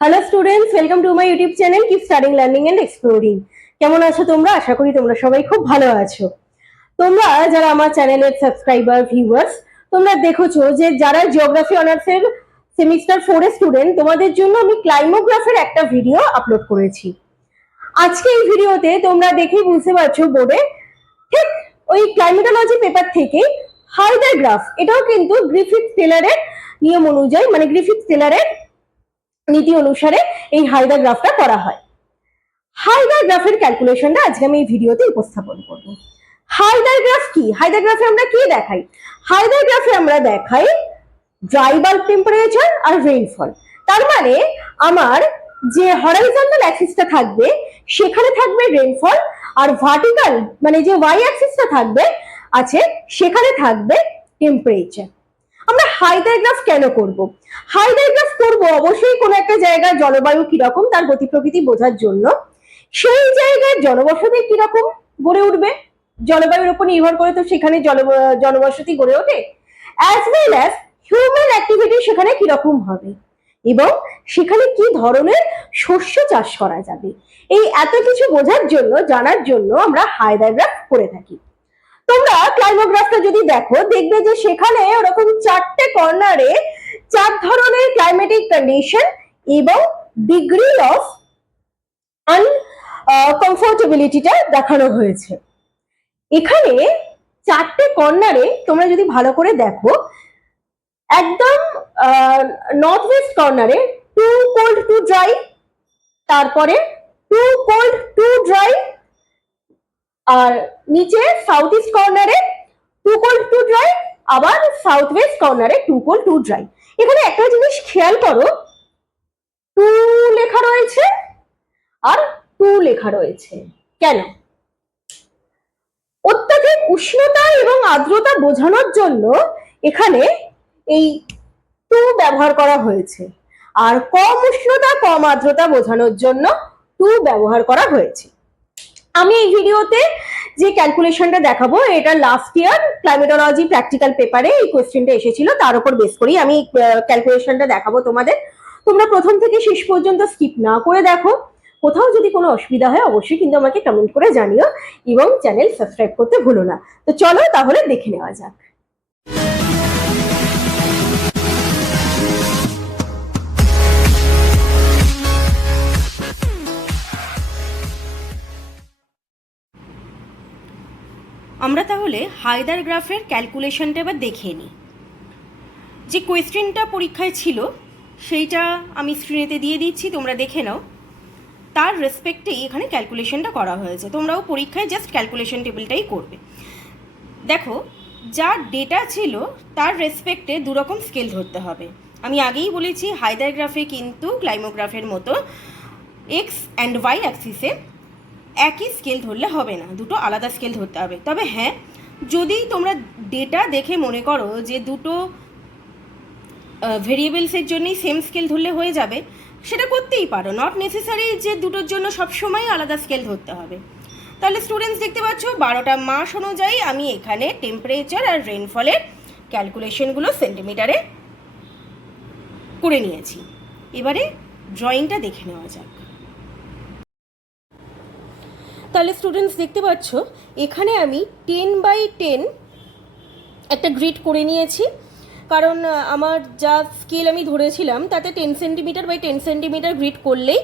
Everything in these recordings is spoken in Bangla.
Hello students, welcome to my YouTube channel keep studying learning and exploring. কেমন আছো তোমরা? আশা করি তোমরা সবাই খুব ভালো আছো। তোমরা যারা আমার চ্যানেলের সাবস্ক্রাইবার ভিউয়ার্স, তোমরা দেখেছো যে যারা জিওগ্রাফি অনার্সের সেমিস্টার 4 এর স্টুডেন্ট, তোমাদের জন্য আমি ক্লাইমোগ্রাফের একটা ভিডিও আপলোড করেছি। আজকে এই ভিডিওতে তোমরা দেখেই বুঝতে পারছো বোর্ডে ঠিক ওই ক্লাইমেটোলজি পেপার থেকে হাইডার গ্রাফ, এটাও কিন্তু গ্রিফিথ টেলরের নিয়ম অনুযায়ী, মানে গ্রিফিথ টেলরের নীতি অনুসারে এই হাইডার গ্রাফটা করা হয়। হাইডার গ্রাফের ক্যালকুলেশনটা আজকে আমি এই ভিডিওতে উপস্থাপন করব। হাইডার গ্রাফ কি? হাইডার গ্রাফে আমরা কি দেখাই? হাইডার গ্রাফে আমরা দেখাই ড্রাই বাল্ব টেম্পারেচার আর রেইনফল। তার মানে আমার যে হরাইজন্টাল অ্যাক্সিসটা থাকবে সেখানে থাকবে রেইনফল, আর ভার্টিক্যাল মানে যে ওয়াই অ্যাক্সিসটা থাকবে আছে সেখানে থাকবে টেম্পারেচার। আমরা হাইডার গ্রাফ কেন করব? হাইডার গ্রাফ করব অবশ্যই কোনো একটা জায়গার জলবায়ু কিরকম তার গতি প্রকৃতি বোঝার জন্য। সেই জায়গায় জনবসতি কিরকম গড়ে উঠবে, জলবায়ুর উপর নির্ভর করে তো সেখানে জনবসতি গড়ে ওঠে, as well as human activity সেখানে কিরকম হবে এবং সেখানে কি ধরনের শস্য চাষ করা যাবে। এই এত কিছু বোঝার জন্য, জানার জন্য আমরা হাইডার গ্রাফ করে থাকি। তোমরা ক্লাইমোগ্রাফটা যদি দেখো দেখবে যে সেখানে ওরকম চারটে কর্নারে চার ধরনের ক্লাইমেটিক কন্ডিশন এবং ডিগ্রি অফ আনকমফোর্টেবিলিটিটা দেখানো হয়েছে। এখানে চারটে কর্নারে তোমরা যদি ভালো করে দেখো, একদম নর্থ ওয়েস্ট কর্নারে টু কোল্ড টু ড্রাই, তারপরে টু কোল্ড টু ড্রাই, আর নিচে সাউথ ইস্ট কর্নারে টু কোল্ড টু ড্রাই, আবার সাউথ ওয়েস্ট কর্নারে টু কোল্ড টু ড্রাই। এখানে একটা জিনিস খেয়াল করো, টু লেখা রয়েছে আর টু লেখা রয়েছে কেন? অত্যাধিক উষ্ণতা এবং আর্দ্রতা বোঝানোর জন্য এখানে এই টু ব্যবহার করা হয়েছে, আর কম উষ্ণতা কম আর্দ্রতা বোঝানোর জন্য টু ব্যবহার করা হয়েছে। আমি এই ভিডিওতে যে ক্যালকুলেশনটা দেখাবো এটা লাস্ট ইয়ার ক্লাইমেটোলজি প্র্যাকটিক্যাল পেপারে এই কোয়েশ্চেনটা এসেছিল, তার উপর বেস করেই আমি ক্যালকুলেশনটা দেখাবো তোমাদের। তোমরা প্রথম থেকে শেষ পর্যন্ত স্কিপ না করে দেখো। কোথাও যদি কোনো অসুবিধা হয় অবশ্যই কিন্তু আমাকে কমেন্ট করে জানিও এবং চ্যানেল সাবস্ক্রাইব করতে ভুলো না। তো চলো তাহলে দেখে নেওয়া যাক। আমরা তাহলে হাইডার গ্রাফের ক্যালকুলেশনটা এবার দেখে নিই। যে কোয়েশ্চেনটা পরীক্ষায় ছিল সেইটা আমি স্ক্রিনেতে দিয়ে দিচ্ছি, তোমরা দেখে নাও। তার রেসপেক্টেই এখানে ক্যালকুলেশনটা করা হয়েছে, তোমরাও পরীক্ষায় জাস্ট ক্যালকুলেশন টেবিলটাই করবে। দেখো, যা ডেটা ছিল তার রেসপেক্টে দুরকম স্কেল ধরতে হবে। আমি আগেই বলেছি হাইডার গ্রাফে কিন্তু ক্লাইমোগ্রাফের মতো এক্স অ্যান্ড ওয়াই অ্যাক্সিসে একই স্কেল ধরলে হবে না, দুটো আলাদা স্কেল ধরতে হবে। তবে হ্যাঁ, যদি তোমরা ডেটা দেখে মনে করো যে দুটো ভেরিয়েবলসের জন্যই সেম স্কেল ধরলে হয়ে যাবে, সেটা করতেই পারো। নট নেসেসারি যে দুটোর জন্য সবসময় আলাদা স্কেল ধরতে হবে। তাহলে স্টুডেন্টস দেখতে পাচ্ছ 12টা মাস অনুযায়ী আমি এখানে টেম্পারেচার আর রেইনফলের ক্যালকুলেশনগুলো সেন্টিমিটারে করে নিয়েছি। এবারে ড্রয়িংটা দেখে নেওয়া যাক। তাহলে স্টুডেন্টস দেখতে পাচ্ছ এখানে আমি 10x10 একটা গ্রিড করে নিয়েছি, কারণ আমার যা স্কেল আমি ধরেছিলাম তাতে 10 সেন্টিমিটার বাই 10 সেন্টিমিটার গ্রিড করলেই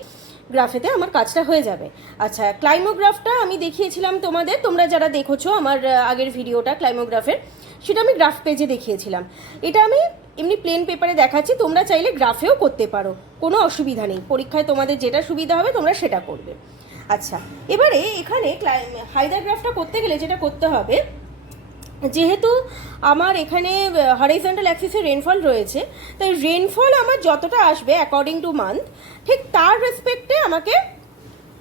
গ্রাফেতে আমার কাজটা হয়ে যাবে। আচ্ছা, ক্লাইমোগ্রাফটা আমি দেখিয়েছিলাম তোমাদের, তোমরা যারা দেখেছো আমার আগের ভিডিওটা ক্লাইমোগ্রাফের, সেটা আমি গ্রাফ পেজে দেখিয়েছিলাম। এটা আমি এমনি প্লেন পেপারে দেখাচ্ছি, তোমরা চাইলে গ্রাফেও করতে পারো, কোনো অসুবিধা নেই। পরীক্ষায় তোমাদের যেটা সুবিধা হবে তোমরা সেটা করবে। আচ্ছা, এবারে এখানে হাইডার গ্রাফটা করতে গেলে যেটা করতে হবে, যেহেতু আমার এখানে হরাইজন্টাল অ্যাক্সিসে রেনফল রয়েছে, তাই রেনফল আমার যতটা আসবে অ্যাকর্ডিং টু মান্থ, ঠিক তার রেসপেক্টে আমাকে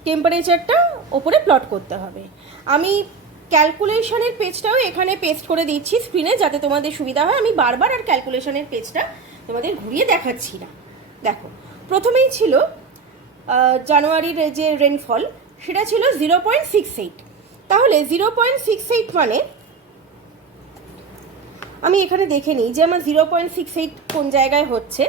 টেম্পারেচারটা ওপরে প্লট করতে হবে। আমি ক্যালকুলেশনের পেজটাও এখানে পেস্ট করে দিচ্ছি স্ক্রিনে, যাতে তোমাদের সুবিধা হয়। আমি বারবার আর ক্যালকুলেশনের পেজটা তোমাদের ঘুরিয়ে দেখাচ্ছি না। দেখো, প্রথমেই ছিল জানুয়ারির যে রেনফল, সেটা ছিল 0.68। তাহলে 0.68 মানে আমি এখানে দেখে নিই যে আমার 0.68 কোন জায়গায় হচ্ছে।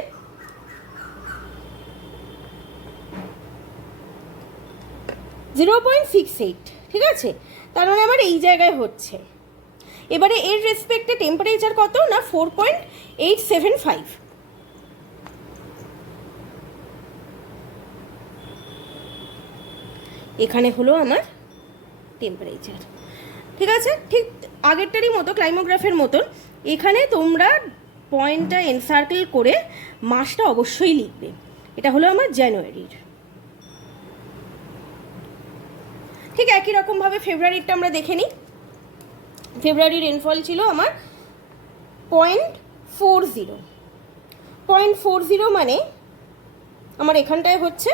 0.68, ঠিক আছে, তার মানে আমার এই জায়গায় হচ্ছে। এবারে এর রেসপেক্টে টেম্পারেচার কত না 4.875। এখানে হলো আমার টেম্পারেচার, ঠিক আছে। ঠিক আগেরটারই মতো, ক্লাইমোগ্রাফের মতন এখানে তোমরা পয়েন্টটা এনসার্কেল করে মাসটা অবশ্যই লিখবে। এটা হলো আমার জানুয়ারির। ঠিক একই রকমভাবে ফেব্রুয়ারিটা আমরা দেখে নিই। ফেব্রুয়ারির রেনফল ছিল আমার 0.40। 0.40 মানে আমার এখানটায় হচ্ছে,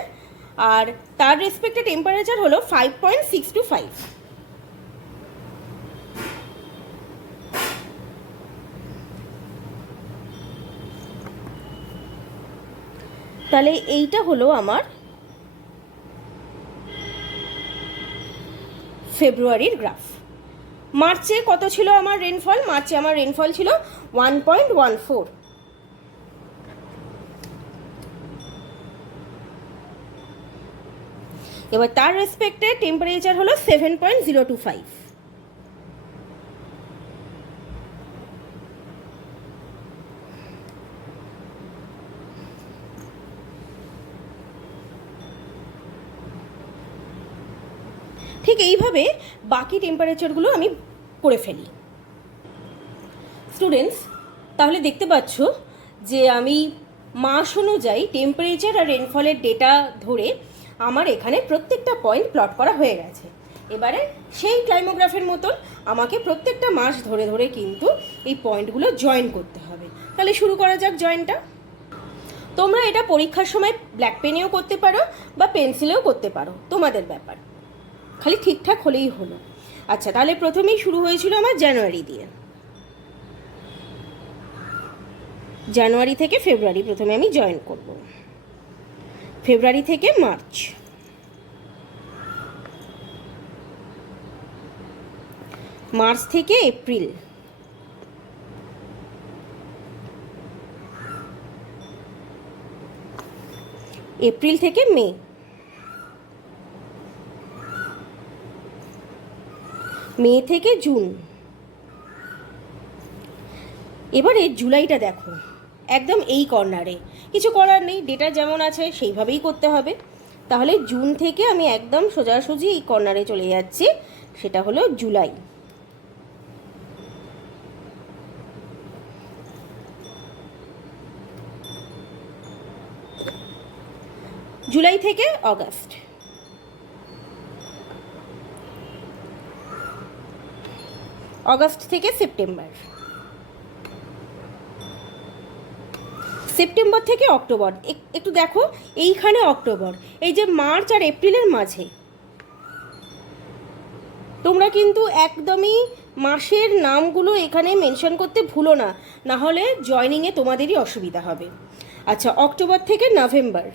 আর তার রেসপেক্টে টেম্পারেচার হলো 5.625। তাহলে এইটা হলো আমার ফেব্রুয়ারির গ্রাফ। মার্চে কত ছিল আমার রেনফল? মার্চে আমার রেনফল ছিল 1.14। এবার তার রেসপেক্টে টেম্পারেচার হলো 7.025। ঠিক এইভাবে বাকি টেম্পারেচারগুলো আমি করে ফেলি। স্টুডেন্টস, তাহলে দেখতে পাচ্ছ যে আমি মাস অনুযায়ী টেম্পারেচার আর রেনফলের ডেটা ধরে আমার এখানে প্রত্যেকটা পয়েন্ট প্লট করা হয়ে গেছে। এবারে সেই ক্লাইমোগ্রাফের মতন আমাকে প্রত্যেকটা মাস ধরে ধরে কিন্তু এই পয়েন্টগুলো জয়েন করতে হবে। তাহলে শুরু করা যাক জয়েনটা। তোমরা এটা পরীক্ষার সময় ব্ল্যাক পেনেও করতে পারো বা পেন্সিলেও করতে পারো, তোমাদের ব্যাপার, খালি ঠিকঠাক হলেই হলো। আচ্ছা, তাহলে প্রথমেই শুরু হয়েছিল আমার জানুয়ারি দিয়ে। জানুয়ারি থেকে ফেব্রুয়ারি প্রথমে আমি জয়েন করব। ফেব্রুয়ারি থেকে মার্চ, মার্চ থেকে এপ্রিল, এপ্রিল থেকে মে, মে থেকে জুন। এবারে জুলাইটা দেখো, একদম এই কর্নারে, কিছু করার নেই, ডেটা যেমন আছে সেইভাবেই করতে হবে। তাহলে জুন থেকে আমি একদম সোজাসুজি এই কর্নারে চলে যাচ্ছি, সেটা হলো জুলাই। জুলাই থেকে অগাস্ট, অগাস্ট থেকে সেপ্টেম্বর, সেপ্টেম্বর থেকে অক্টোবর। একটু দেখো এইখানে অক্টোবর, এই যে মার্চ আর এপ্রিলের মাঝে। তোমরা কিন্তু একদমই মাসের নামগুলো এখানে মেনশন করতে ভুলো না, না হলে জয়নিংয়ে তোমাদেরই অসুবিধা হবে। আচ্ছা, অক্টোবর থেকে নভেম্বর,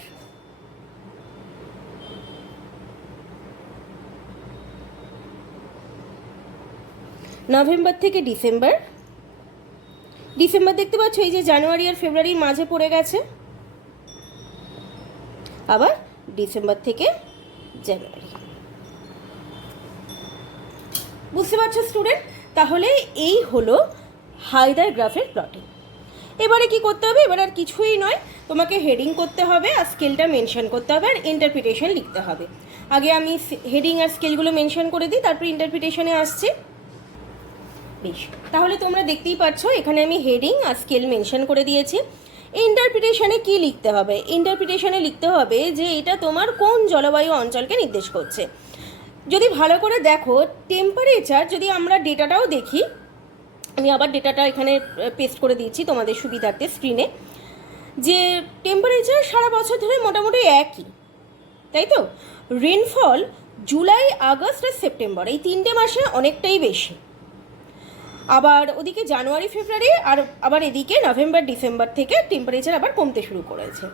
নভেম্বর থেকে ডিসেম্বর, ডিসেম্বর দেখতে পাচ্ছ এই যে জানুয়ারি আর ফেব্রুয়ারির মাঝে পড়ে গেছে, আবার ডিসেম্বর থেকে জানুয়ারি। বুঝতে পারছো স্টুডেন্ট? তাহলে এই হলো হায়দার গ্রাফের প্লটিং। এবারে কি করতে হবে? এবার আর কিছুই নয়, তোমাকে হেডিং করতে হবে আর স্কেলটা মেনশন করতে হবে আর ইন্টারপ্রিটেশন লিখতে হবে। আগে আমি হেডিং আর স্কেলগুলো মেনশন করে দিই, তারপর ইন্টারপ্রিটেশনে আসছি। বেশ, তাহলে তোমরা দেখতেই পাচ্ছ এখানে আমি হেডিং আর স্কেল মেনশন করে দিয়েছি। ইন্টারপ্রিটেশনে কি লিখতে হবে? ইন্টারপ্রিটেশনে লিখতে হবে যে এটা তোমার কোন জলবায়ু অঞ্চলকে নির্দেশ করছে। যদি ভালো করে দেখো টেম্পারেচার, যদি আমরা ডেটাটাও দেখি, আমি আবার ডেটাটা এখানে পেস্ট করে দিয়েছি তোমাদের সুবিধার্থে স্ক্রিনে, যে টেম্পারেচার সারা বছর ধরে মোটামুটি একই, তাই তো? রেনফল জুলাই, আগস্ট আর সেপ্টেম্বর এই তিনটে মাসে অনেকটাই বেশি। আবার ওদিকে জানুয়ারি, ফেব্রুয়ারি আর আবার এদিকে নভেম্বর, ডিসেম্বর থেকে টেম্পারেচার আবার কমতে শুরু করেছে।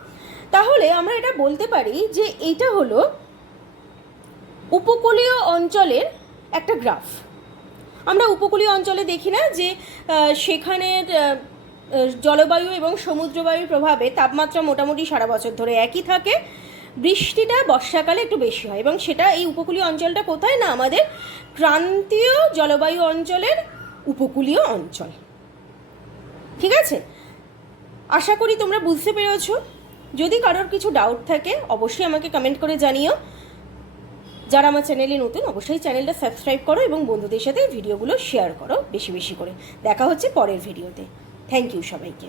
তাহলে আমরা এটা বলতে পারি যে এইটা হলো উপকূলীয় অঞ্চলের একটা গ্রাফ। আমরা উপকূলীয় অঞ্চলে দেখি না যে সেখানের জলবায়ু এবং সমুদ্রবায়ুর প্রভাবে তাপমাত্রা মোটামুটি সারা বছর ধরে একই থাকে, বৃষ্টিটা বর্ষাকালে একটু বেশি হয়, এবং সেটা এই উপকূলীয় অঞ্চলটা কোথায় না আমাদের ক্রান্তীয় জলবায়ু অঞ্চলের উপকূলীয় অঞ্চল। ঠিক আছে, আশা করি তোমরা বুঝতে পেরেছো। যদি কারোর কিছু ডাউট থাকে অবশ্যই আমাকে কমেন্ট করে জানিও। যারা আমার চ্যানেলে নতুন অবশ্যই চ্যানেলটা সাবস্ক্রাইব করো এবং বন্ধুদের সাথে ভিডিওগুলো শেয়ার করো বেশি বেশি করে। দেখা হচ্ছে পরের ভিডিওতে। থ্যাংক ইউ সবাইকে।